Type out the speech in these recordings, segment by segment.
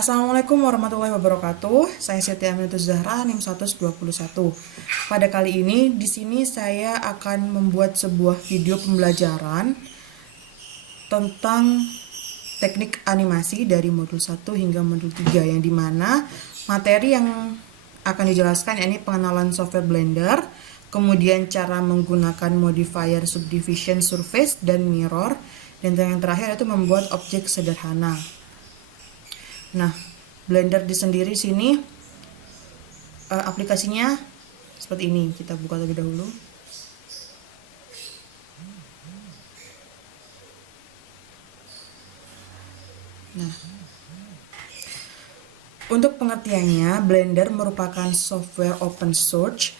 Assalamualaikum warahmatullahi wabarakatuh. Saya Siti Aminatuz Zahra, NIM 121. Pada kali ini di sini saya akan membuat sebuah video pembelajaran tentang teknik animasi dari modul 1 hingga modul 3, yang dimana materi yang akan dijelaskan yakni pengenalan software Blender, kemudian cara menggunakan modifier, subdivision, surface, dan mirror, dan yang terakhir itu membuat objek sederhana. Nah, Blender di sendiri sini aplikasinya seperti ini. Kita buka terlebih dahulu. Nah, untuk pengertiannya, Blender merupakan software open source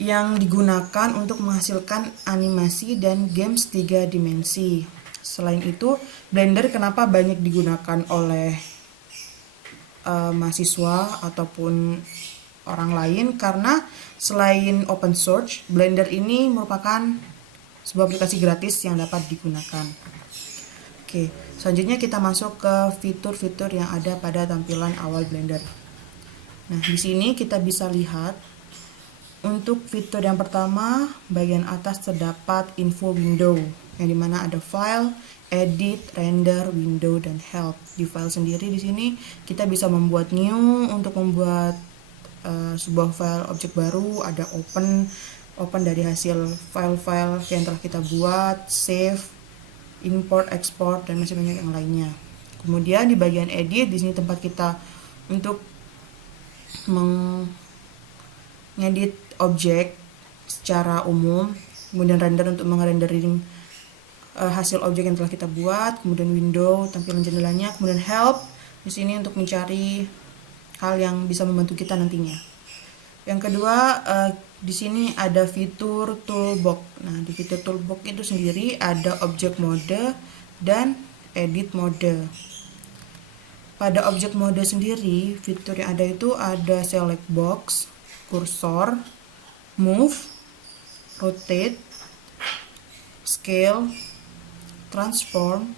yang digunakan untuk menghasilkan animasi dan games 3 dimensi. Selain itu, Blender kenapa banyak digunakan oleh mahasiswa ataupun orang lain? Karena selain open source, Blender ini merupakan sebuah aplikasi gratis yang dapat digunakan. Oke, selanjutnya kita masuk ke fitur-fitur yang ada pada tampilan awal Blender. Nah, di sini kita bisa lihat untuk fitur yang pertama, bagian atas terdapat info window, yang dimana ada file, edit, render, window, dan help. Di file sendiri di sini kita bisa membuat new untuk membuat sebuah file objek baru, ada open dari hasil file-file yang telah kita buat, save, import, export, dan masih banyak yang lainnya. Kemudian di bagian edit, di sini tempat kita untuk mengedit objek secara umum, kemudian render untuk mengerendering hasil objek yang telah kita buat, kemudian window tampilan jendelanya, kemudian help di sini untuk mencari hal yang bisa membantu kita nantinya. Yang kedua, di sini ada fitur toolbox. Nah, di fitur toolbox itu sendiri ada object mode dan edit mode. Pada object mode sendiri, fitur yang ada itu ada select box, cursor, move, rotate, scale, transform,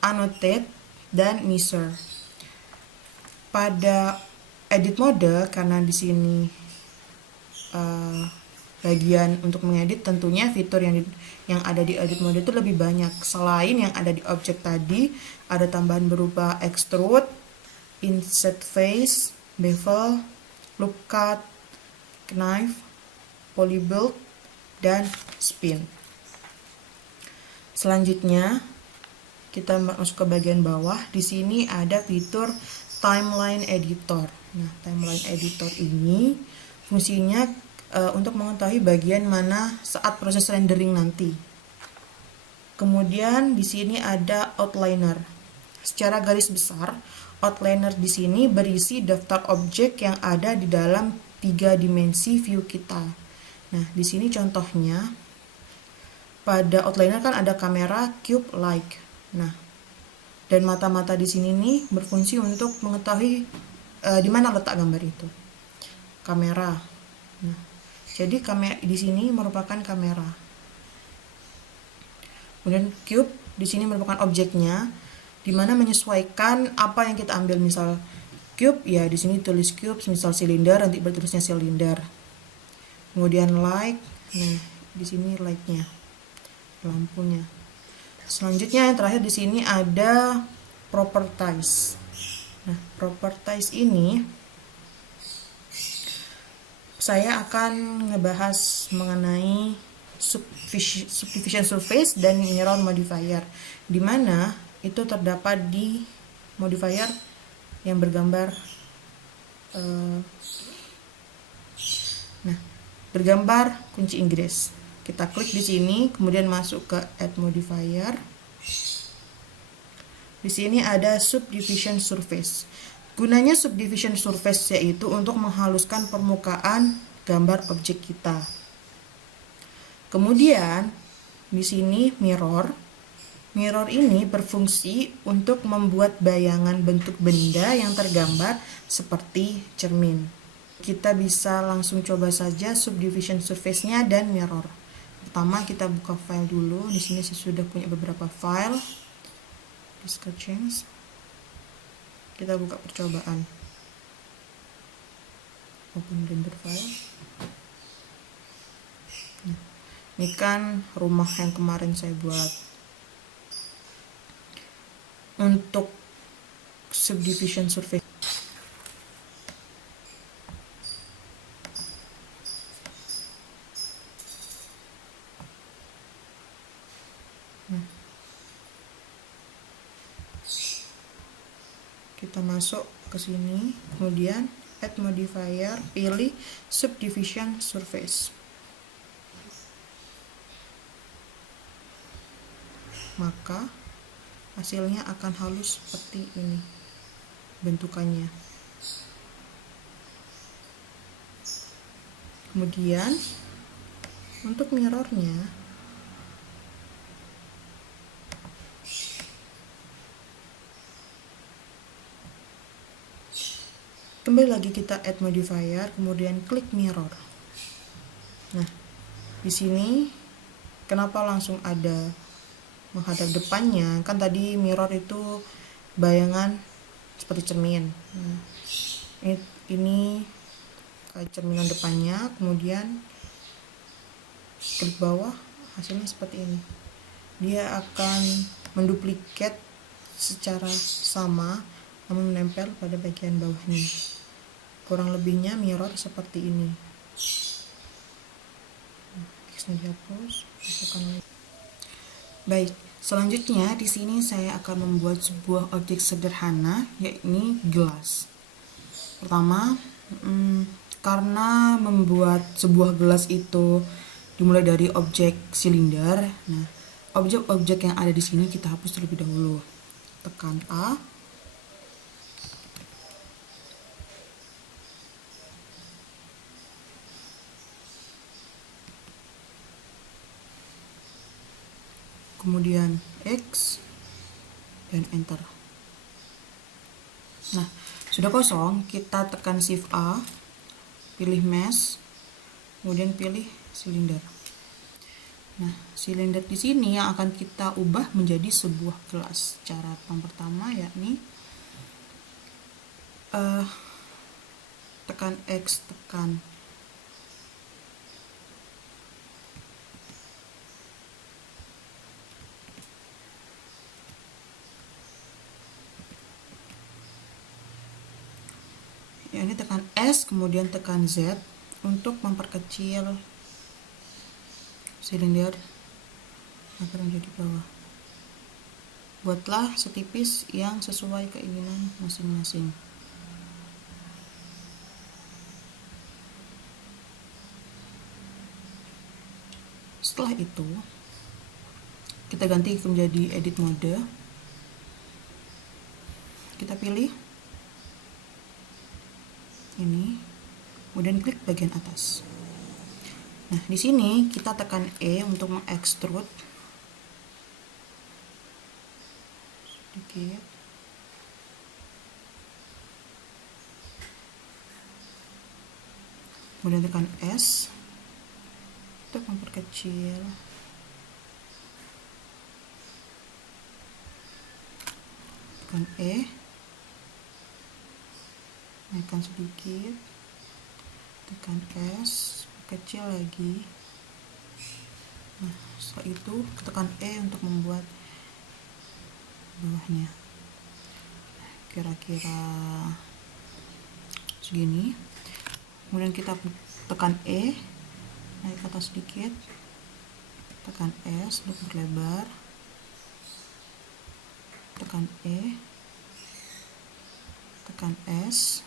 annotate, dan measure. Pada edit mode, karena di sini bagian untuk mengedit, tentunya fitur yang ada di edit mode itu lebih banyak. Selain yang ada di objek tadi, ada tambahan berupa extrude, insert face, bevel, loop cut, knife, polybuild, dan spin. Selanjutnya kita masuk ke bagian bawah. Di sini ada fitur timeline editor. Nah, timeline editor ini fungsinya untuk mengetahui bagian mana saat proses rendering nanti. Kemudian di sini ada outliner. Secara garis besar, outliner di sini berisi daftar objek yang ada di dalam 3 dimensi view kita. Nah, di sini contohnya pada outliner kan ada kamera, cube, like. Nah, dan mata-mata di sini nih berfungsi untuk mengetahui di mana letak gambar itu. Kamera. Nah, jadi di sini merupakan kamera. Kemudian cube di sini merupakan objeknya, di mana menyesuaikan apa yang kita ambil. Misal cube, ya di sini tulis cube, misal silinder, nanti bertulisnya silinder. Kemudian light, nah di sini lightnya, lampunya. Selanjutnya yang terakhir di sini ada properties. Nah, properties ini saya akan ngebahas mengenai subdivision surface dan mirror modifier, di mana itu terdapat di modifier yang bergambar bergambar kunci Inggris. Kita klik di sini, kemudian masuk ke add modifier. Di sini ada subdivision surface. Gunanya subdivision surface yaitu untuk menghaluskan permukaan gambar objek kita. Kemudian di sini mirror. Mirror ini berfungsi untuk membuat bayangan bentuk benda yang tergambar seperti cermin. Kita bisa langsung coba saja subdivision surface-nya dan mirror. Pertama kita buka file dulu. Di sini saya sudah punya beberapa file. Disco change. Kita buka percobaan. Open Blender file. Nah, ini kan rumah yang kemarin saya buat. Untuk subdivision surface, kita masuk ke sini, kemudian add modifier, pilih subdivision surface. Maka hasilnya akan halus seperti ini bentukannya. Kemudian untuk mirrornya, kembali lagi kita add modifier, kemudian klik mirror. Nah, di sini kenapa langsung ada menghadap depannya? Kan tadi mirror itu bayangan seperti cermin. Nah, ini cerminan depannya, kemudian klik bawah, hasilnya seperti ini. Dia akan menduplikat secara sama namun menempel pada bagian bawahnya. Kurang lebihnya mirror seperti ini. X-nya dihapus, masukkan lagi. Baik, selanjutnya di sini saya akan membuat sebuah objek sederhana, yakni gelas. Pertama, karena membuat sebuah gelas itu dimulai dari objek silinder. Nah, objek-objek yang ada di sini kita hapus terlebih dahulu. Tekan A. Kemudian X dan enter. Nah, sudah kosong, kita tekan Shift A, pilih mesh, kemudian pilih silinder. Nah, silinder di sini yang akan kita ubah menjadi sebuah gelas. Cara yang pertama yakni tekan X, tekan ini tekan S, kemudian tekan Z untuk memperkecil silinder agar menjadi bawah. Buatlah setipis yang sesuai keinginan masing-masing. Setelah itu, kita ganti menjadi edit mode. Kita pilih ini, kemudian klik bagian atas. Nah, di sini kita tekan E untuk mengekstrud sedikit. Kemudian tekan S untuk memperkecil. Tekan E, naikkan sedikit, tekan S, kecil lagi. Nah, setelah itu tekan E untuk membuat bawahnya kira-kira segini. Kemudian kita tekan E, naik ke atas sedikit, tekan S untuk berlebar, tekan E, tekan S,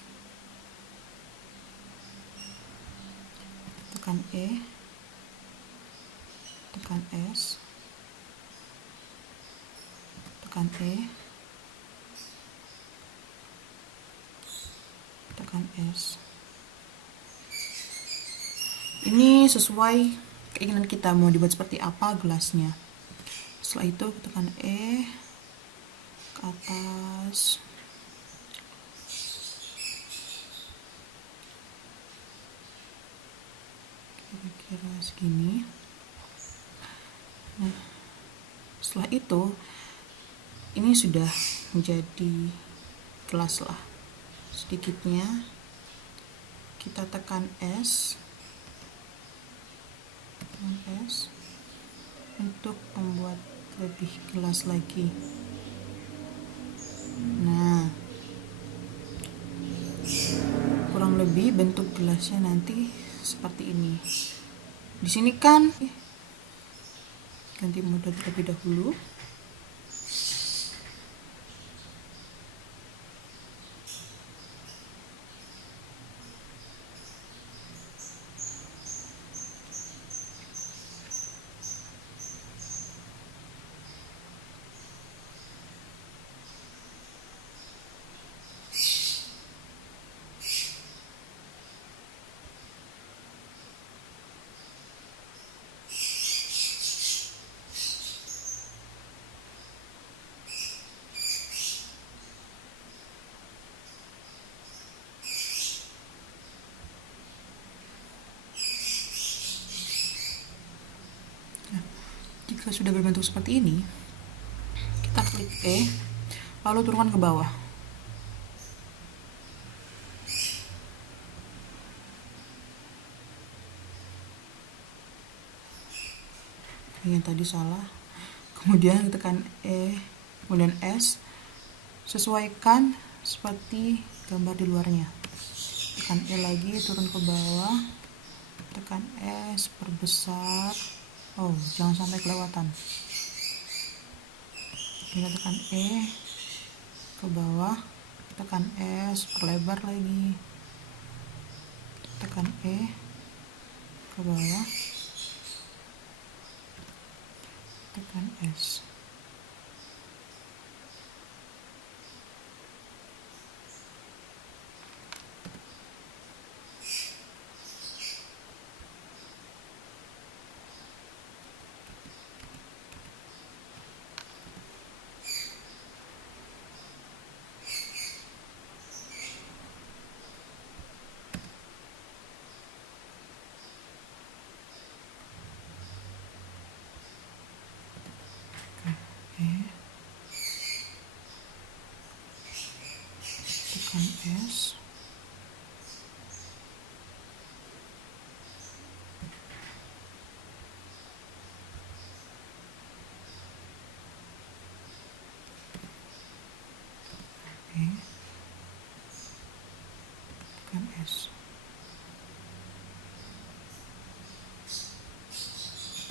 tekan E, tekan S, tekan E, tekan S. Ini sesuai keinginan kita, mau dibuat seperti apa gelasnya. Setelah itu tekan E ke atas, kira-kira segini. Nah, setelah itu ini sudah menjadi gelas lah sedikitnya. Kita tekan S untuk membuat lebih gelas lagi. Nah, kurang lebih bentuk gelasnya nanti seperti ini. Di sini kan ganti mode terlebih dahulu. Jika sudah berbentuk seperti ini, kita klik E, lalu turunkan ke bawah. Yang tadi salah. Kemudian tekan E, kemudian S, sesuaikan seperti gambar di luarnya. Tekan E lagi, turun ke bawah, tekan S, perbesar. Oh, jangan sampai kelewatan. Kita tekan E, ke bawah, tekan S, perlebar lagi, tekan E, ke bawah, tekan S. Tekan S, tekan S,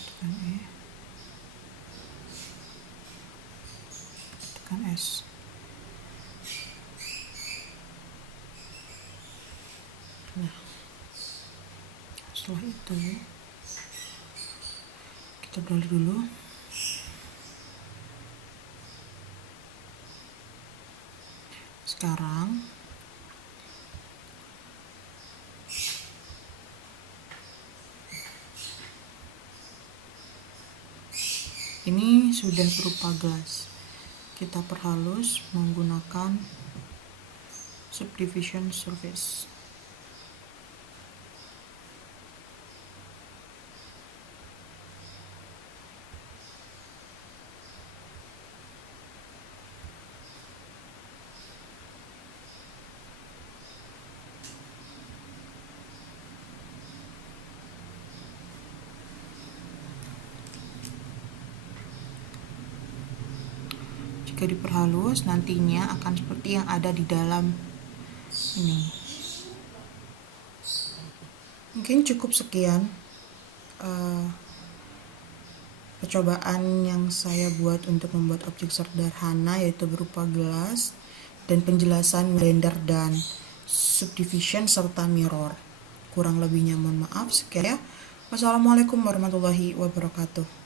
tekan E, tekan S. Nah, setelah itu kita beralih dulu. Sekarang ini sudah berupa gelas. Kita perhalus menggunakan subdivision surface. Jika diperhalus, nantinya akan seperti yang ada di dalam ini. Mungkin cukup sekian percobaan yang saya buat untuk membuat objek sederhana, yaitu berupa gelas, dan penjelasan blender dan subdivision serta mirror. Kurang lebihnya mohon maaf. Sekian ya. Wassalamualaikum warahmatullahi wabarakatuh.